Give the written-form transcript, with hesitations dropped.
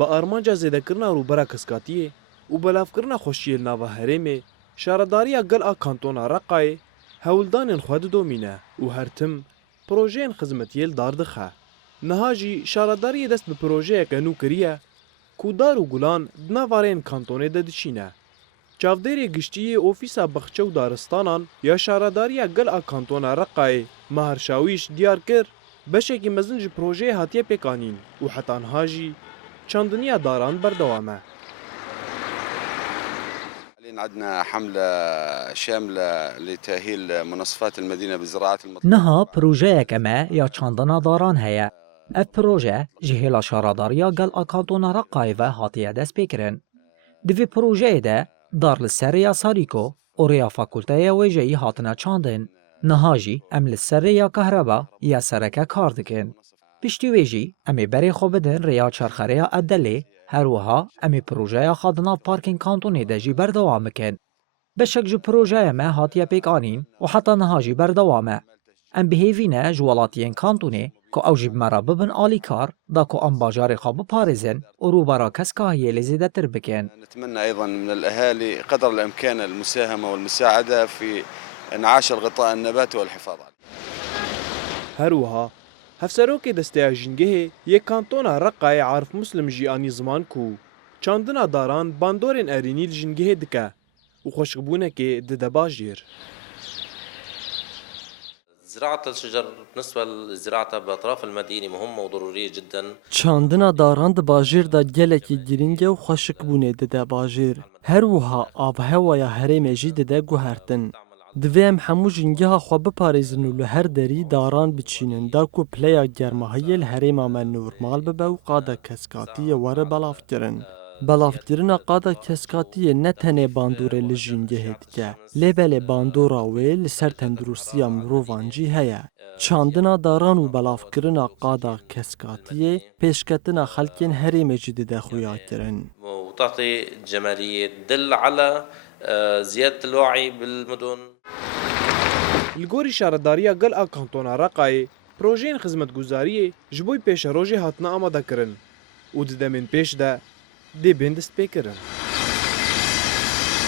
با آرمانجا زیدکرنا روبرا کسکاتیه و بلافکرنا خوشیل ناوا هرمه شارداریا گل آ کانتونا رقای هولدان خود دومینه و هرتم پروژین خدمتیل داردخه. نهاجی شارداری دست به پروژه کنو کریه کودار و گلان دناوارین کانتونه ددچینه. چاودێری گشتیی ئۆفیسا بەخچە و دارستانان یا شارەداریە گەل ئا کانتۆنا ڕقایê مەهرشاویش دیار کر بەشێکی مەزن ji projeyê hatiye pêkanîn û hetanha jî çandiniya daran berdewam e. عندنا حملة شاملة لتأهيل منصفات المدينة بزراعة نها پروژeyek me ya çandina daran heye. Ev proje ji hêla şaradariya gel a kantona Reqayê ve hatiye destpêkirin. Di vê projeyê de dar li ser rêya Sarîko û rêya Fakulteya Wêjeyî hatine çandin. Niha jî em li ser rêya Kehreba ya sereke kar dikin. Piştî wê jî em ê berê xwe bidin rêya çarxereya Edelê, her wiha em ê projeya xwe di nav parkên kantonê de jî berdewam bikin. Beşek ji projeyê me hatiye pêkanîn û heta niha jî berdewam e. Em bihêvîne ji welatiyên kantonê ku ew jî bi me re bibin alîkar da ku em bajarê xwe biparêzin û rûbera keskahiyê lê zêdetir bikin. نتمنى أيضا من الأهالي قدر الإمكان المساهمة والمساعدة في إنعاش الغطاء النباتي والحفاظ عليه. Her wiha hevserokê desteya jîngehê yê kantona Reqayê Arif Muslim jî anî ziman ku çandina daran bandorên erînî li jîngehê dike û xweşikbûnekê dide bajêr. زراعة الشجر بالنسبة للزراعة بأطراف المدينة مهمة وضرورية جدا. çandina daran di bajêr de gelekî giring e û xweşikbûnê dide bajêr. Her wiha avhewaya herêmê jî dide guhertin. Divê em hemû jîngeha xwe biparêzin û li her derî daran biçînin da ku pileya germahiyê li herêma me normal bibe û qada keskatiyê were belavkirin. Belavkirina qada keskatiyê ne tenê bandorê li jîngehê dike, lê belê bandora wê li ser tendurustiya mirovan jî heye. Çandina daran û belavkirina qada keskatiyê pêşketina xelkên herêmê jî dide xuyakirin. وتعطي جمالية تدل على زيادة الوعي بالمدن. Li gorî şaredariya gel a kantona Reqayê projeyên xizmetguzariyê ji bo pêşerojê hatine amadekirin û di demên pêş de dê bên destpêkirin.